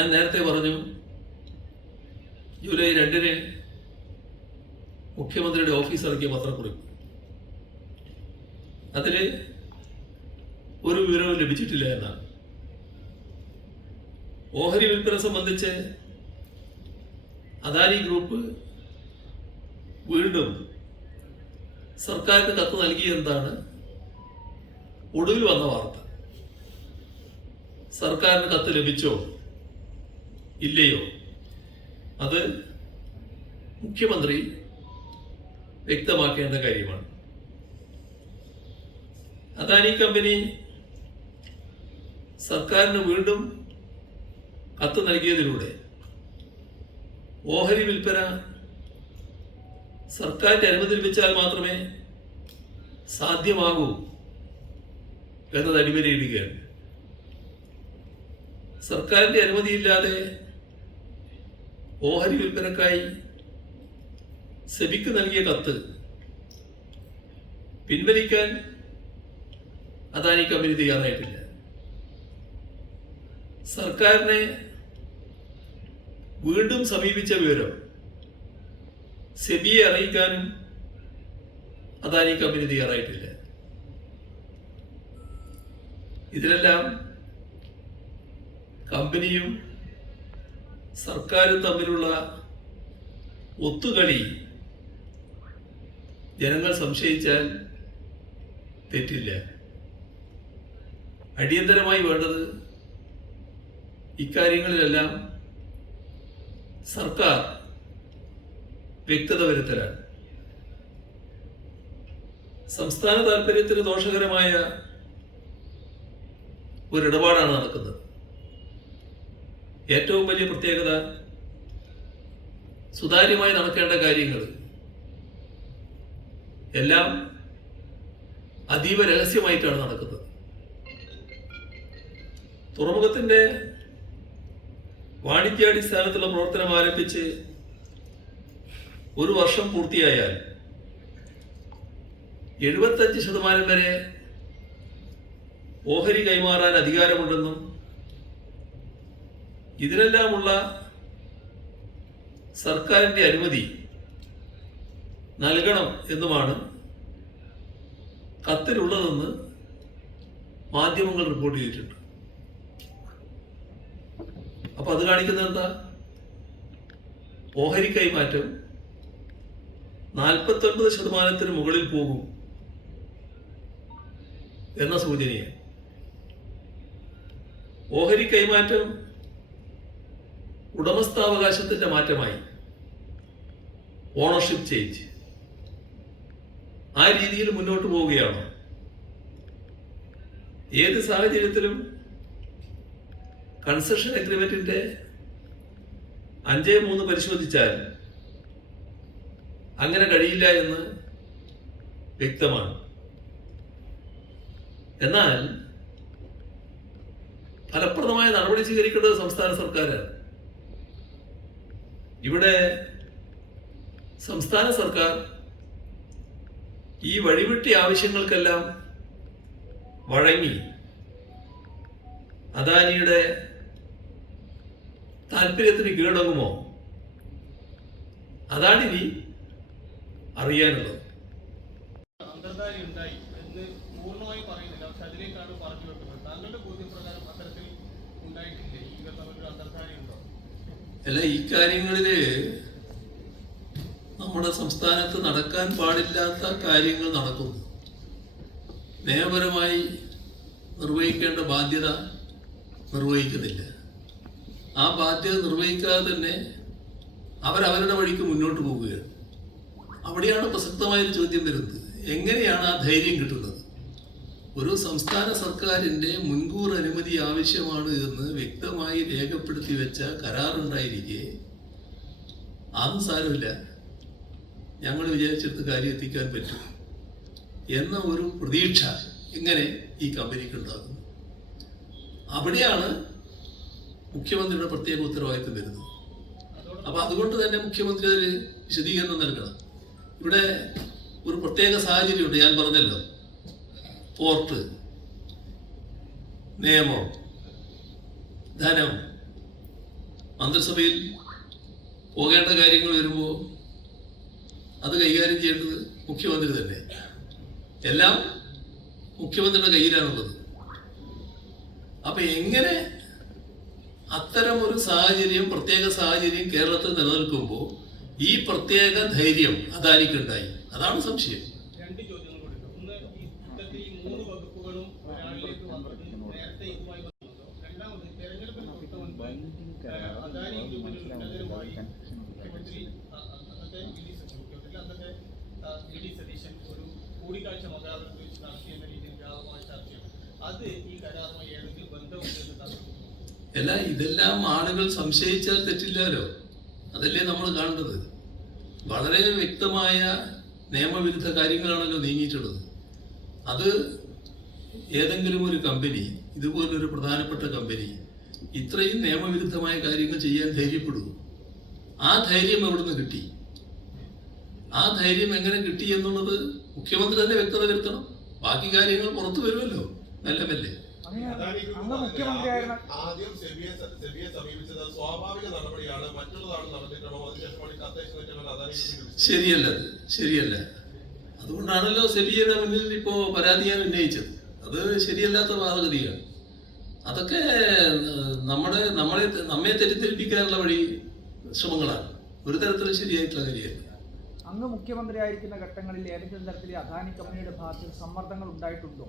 ഞാൻ നേരത്തെ പറഞ്ഞു ജൂലൈ 2-ന് മുഖ്യമന്ത്രിയുടെ ഓഫീസ് ഇറക്കിയ പത്രക്കുറിപ്പ്. അതിൽ ഒരു വിവരവും ലഭിച്ചിട്ടില്ല എന്നാണ്. ഓഹരി വിൽപ്പന സംബന്ധിച്ച് അദാനി ഗ്രൂപ്പ് വീണ്ടും സർക്കാരിന് കത്ത് നൽകിയെന്നാണ് ഒടുവിൽ വന്ന വാർത്ത. സർക്കാരിന് കത്ത് ലഭിച്ചോ ഇല്ലയോ അത് മുഖ്യമന്ത്രി വ്യക്തമാക്കേണ്ട കാര്യമാണ്. അദാനി കമ്പനി സർക്കാരിന് വീണ്ടും കത്ത് നൽകിയതിലൂടെ ഓഹരി വിൽപ്പന സർക്കാരിന്റെ അനുമതി ലഭിച്ചാൽ മാത്രമേ സാധ്യമാകൂ എന്നത് അടിവരയിടുകയാണ്. സർക്കാരിന്റെ അനുമതിയില്ലാതെ ഓഹരി വിൽപ്പനക്കായി സെബിക്ക് നൽകിയ കത്ത് പിൻവലിക്കാൻ അദാനി കമ്പനി തയ്യാറായിട്ടില്ല. സർക്കാരിനെ വീണ്ടും സമീപിച്ച വിവരം സെബിയെ അറിയിക്കാനും അദാനി കമ്പനി തയ്യാറായിട്ടില്ല. ഇതിലെല്ലാം കമ്പനിയും സർക്കാരും തമ്മിലുള്ള ഒത്തുകളി ജനങ്ങൾ സംശയിച്ചാൽ തെറ്റില്ല. അടിയന്തരമായി വേണ്ടത് ഇക്കാര്യങ്ങളിലെല്ലാം സർക്കാർ വ്യക്തത വരുത്തലാണ്. സംസ്ഥാന താൽപര്യത്തിന് ദോഷകരമായ ഒരിടപാടാണ് നടക്കുന്നത്. ഏറ്റവും വലിയ പ്രത്യേകത സുതാര്യമായി നടക്കേണ്ട കാര്യങ്ങൾ എല്ലാം അതീവ രഹസ്യമായിട്ടാണ് നടക്കുന്നത്. തുറമുഖത്തിന്റെ വാണിജ്യാടിസ്ഥാനത്തുള്ള പ്രവർത്തനം ആരംഭിച്ച് 1 വർഷം പൂർത്തിയായാൽ 75% വരെ ഓഹരി കൈമാറാൻ അധികാരമുണ്ടെന്നും ഇതിനെല്ലാമുള്ള സർക്കാരിന്റെ അനുമതി നൽകണം എന്നുമാണ് കത്തിലുള്ളതെന്ന് മാധ്യമങ്ങൾ റിപ്പോർട്ട് ചെയ്തിട്ടുണ്ട്. അപ്പൊ അത് കാണിക്കുന്നത് എന്താ? ഓഹരി കൈമാറ്റം 49% മുകളിൽ പോകും എന്ന സൂചനയാണ്. ഓഹരി കൈമാറ്റം ഉടമസ്ഥാവകാശത്തിന്റെ മാറ്റമായി, ഓണർഷിപ്പ് ചേഞ്ച്. ആ രീതിയിൽ മുന്നോട്ട് പോവുകയാണ്. ഏത് സാഹചര്യത്തിലും കൺസെഷൻ അഗ്രിമെന്റിന്റെ 5.3 പരിശോധിച്ചാൽ അങ്ങനെ കഴിയില്ല എന്ന് വ്യക്തമാണ്. എന്നാൽ ഫലപ്രദമായ നടപടി സ്വീകരിക്കേണ്ടത് സംസ്ഥാന സർക്കാരാണ്. ഇവിടെ സംസ്ഥാന സർക്കാർ ഈ വഴിവിട്ടി ആവശ്യങ്ങൾക്കെല്ലാം വഴങ്ങി അദാനിയുടെ താല്പര്യത്തിന് കീഴടങ്ങുമോ? അതാണ് ഇനി അറിയാനുള്ളത്. അല്ല, ഈ കാര്യങ്ങളില് നമ്മുടെ സംസ്ഥാനത്ത് നടക്കാൻ പാടില്ലാത്ത കാര്യങ്ങൾ നടക്കുന്നു. നിയമപരമായി നിർവഹിക്കേണ്ട ബാധ്യത നിർവഹിക്കുന്നില്ല. ആ ബാധ്യത നിർവഹിക്കാതെ തന്നെ അവരവരുടെ വഴിക്ക് മുന്നോട്ട് പോവുകയാണ്. അവിടെയാണ് പ്രസക്തമായൊരു ചോദ്യം വരുന്നത്. എങ്ങനെയാണ് ആ ധൈര്യം കിട്ടുന്നത്? ഒരു സംസ്ഥാന സർക്കാരിൻ്റെ മുൻകൂർ അനുമതി ആവശ്യമാണ് എന്ന് വ്യക്തമായി രേഖപ്പെടുത്തി വെച്ച കരാറുണ്ടായിരിക്കെ അതൊന്നും സാരമില്ല, ഞങ്ങൾ വിചാരിച്ചെടുത്ത് കാര്യം എത്തിക്കാൻ പറ്റും എന്ന ഒരു പ്രതീക്ഷ എങ്ങനെ ഈ കമ്പനിക്ക് ഉണ്ടാകും? അവിടെയാണ് മുഖ്യമന്ത്രിയുടെ പ്രത്യേക ഉത്തരവാദിത്വം വരുന്നത്. അപ്പൊ അതുകൊണ്ട് തന്നെ മുഖ്യമന്ത്രി അതിൽ വിശദീകരണം നൽകണം. ഇവിടെ ഒരു പ്രത്യേക സാഹചര്യമുണ്ട്. ഞാൻ പറഞ്ഞല്ലോ, പോർട്ട്, നിയമം, ധനം, മന്ത്രിസഭയിൽ പോകേണ്ട കാര്യങ്ങൾ വരുമ്പോൾ അത് കൈകാര്യം ചെയ്യേണ്ടത് മുഖ്യമന്ത്രി തന്നെ. എല്ലാം മുഖ്യമന്ത്രിയുടെ കയ്യിലാണുള്ളത്. അപ്പൊ എങ്ങനെ അത്തരം ഒരു സാഹചര്യം, പ്രത്യേക സാഹചര്യം കേരളത്തിൽ നിലനിൽക്കുമ്പോൾ ഈ പ്രത്യേക ധൈര്യം അദാനിക്കുണ്ടായി? അതാണ് സംശയം. രണ്ട് ചോദ്യങ്ങൾ ഒന്ന്, ഈ മൂന്ന് വകുപ്പുകളും ഒരാളിലേക്ക് വന്നത് നേരത്തെ ഇതുമായി ബന്ധപ്പെട്ടോ? രണ്ടാമത്, തെരഞ്ഞെടുപ്പിന് തൊട്ട് മുൻപ് അദാനി ഗ്രൂപ്പിന്റെ ഉന്നതരുമായി മുഖ്യമന്ത്രി അന്നത്തെ വി ഡി സതീശൻ ഒരു കൂടിക്കാഴ്ച മകാപുരത്ത് വെച്ച് നടത്തിയെന്ന രീതിയിൽ വ്യാപകമായ ചർച്ചയാണ്. അത് ഈ കരാറുമായി ഏതെങ്കിലും ബന്ധമുണ്ടെന്ന് താങ്കൾ? അല്ല, ഇതെല്ലാം ആളുകൾ സംശയിച്ചാൽ തെറ്റില്ലല്ലോ. അതല്ലേ നമ്മൾ കാണേണ്ടത്. വളരെ വ്യക്തമായ നിയമവിരുദ്ധ കാര്യങ്ങളാണല്ലോ നീങ്ങിയിട്ടുള്ളത്. അത് ഏതെങ്കിലും ഒരു കമ്പനി, ഇതുപോലൊരു പ്രധാനപ്പെട്ട കമ്പനി ഇത്രയും നിയമവിരുദ്ധമായ കാര്യങ്ങൾ ചെയ്യാൻ ധൈര്യപ്പെടുന്നു? ആ ധൈര്യം എവിടുന്ന് കിട്ടി? ആ ധൈര്യം എങ്ങനെ കിട്ടി എന്നുള്ളത് മുഖ്യമന്ത്രി തന്നെ വ്യക്തത വരുത്തണം. ബാക്കി കാര്യങ്ങൾ പുറത്തു വരുമല്ലോ മെല്ലെ മെല്ലെ. ആദ്യം സെബിയെ സമീപിച്ചത് സ്വാഭാവിക നടപടിയാണ്, മറ്റുള്ളതാണ് നടപടിക്രമം. അതിനുശേഷമാണ് ശരിയല്ല, അത് ശരിയല്ല. അതുകൊണ്ടാണല്ലോ സെബിയുടെ മുന്നിൽ ഇപ്പോ പരാതി ഞാൻ ഉന്നയിച്ചത്. അത് ശരിയല്ലാത്ത വാദഗതിയാണ്. അതൊക്കെ നമ്മെ തെറ്റിദ്ധരിപ്പിക്കാനുള്ള വഴി ശ്രമങ്ങളാണ്. ഒരു തരത്തിലും ശരിയായിട്ടുള്ള കാര്യമല്ല. അങ്ങ് മുഖ്യമന്ത്രി ആയിരിക്കുന്ന ഘട്ടങ്ങളിൽ ഏതെങ്കിലും തരത്തിൽ അദാനി കമ്പനിയുടെ ഭാഗത്തിൽ സമ്മർദ്ദങ്ങൾ ഉണ്ടായിട്ടുണ്ടോ?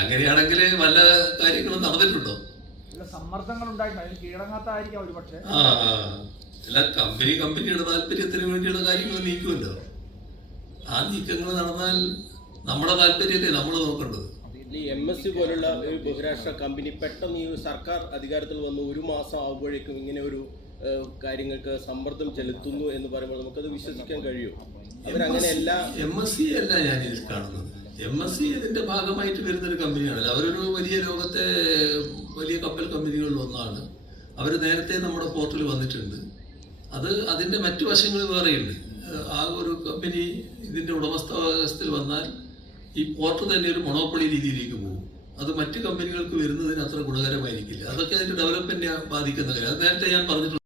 അങ്ങനെയാണെങ്കിൽ വല്ല കാര്യങ്ങളും നടന്നിട്ടുണ്ടോ? അല്ല, സമ്മർദ്ദങ്ങൾ ഉണ്ടായിട്ടുണ്ട്. അതിന് കീഴടങ്ങാത്തായിരിക്കാം ഒരു പക്ഷേ. അല്ല, കമ്പനിയുടെ താല്പര്യത്തിന് വേണ്ടിയുള്ള കാര്യങ്ങൾ നീക്കുമല്ലോ. ആ നീക്കങ്ങൾ നടന്നാൽ നമ്മുടെ താല്പര്യമല്ലേ നമ്മൾ നോക്കേണ്ടത്. MSC പോലുള്ള ഒരു ബഹുരാഷ്ട്ര കമ്പനി പെട്ടെന്ന് ഈ സർക്കാർ അധികാരത്തിൽ വന്ന് ഒരു മാസം ആകുമ്പോഴേക്കും ഇങ്ങനെ ഒരു കാര്യങ്ങൾക്ക് സമ്മർദ്ദം ചെലുത്തുന്നു എന്ന് പറയുമ്പോൾ നമുക്കത് വിശ്വസിക്കാൻ കഴിയും? അവരങ്ങനെയല്ല. MSC അല്ല ഞാൻ ഇതിൽ കാണുന്നത്. MSC ഇതിന്റെ ഭാഗമായിട്ട് വരുന്നൊരു കമ്പനിയാണല്ലോ. അവരൊരു വലിയ ലോകത്തെ വലിയ കപ്പൽ കമ്പനികളിൽ ഒന്നാണ്. അവർ നേരത്തെ നമ്മുടെ പോർട്ടിൽ വന്നിട്ടുണ്ട്. അതിന്റെ മറ്റു വശങ്ങൾ വേറെയുണ്ട്. ആ ഒരു കമ്പനി ഇതിന്റെ ഉടമസ്ഥാവകാശത്തിൽ വന്നാൽ ഈ പോർട്ട് തന്നെ ഒരു മൊണോപ്പൊളി രീതിയിലേക്ക് പോകും. അത് മറ്റു കമ്പനികൾക്ക് വരുന്നതിന് അത്ര ഗുണകരമായിരിക്കില്ല. അതൊക്കെ അതിന്റെ ഡെവലപ്മെന്റിനെ ബാധിക്കുന്ന കാര്യം. അത് നേരത്തെ ഞാൻ പറഞ്ഞിട്ടുണ്ട്.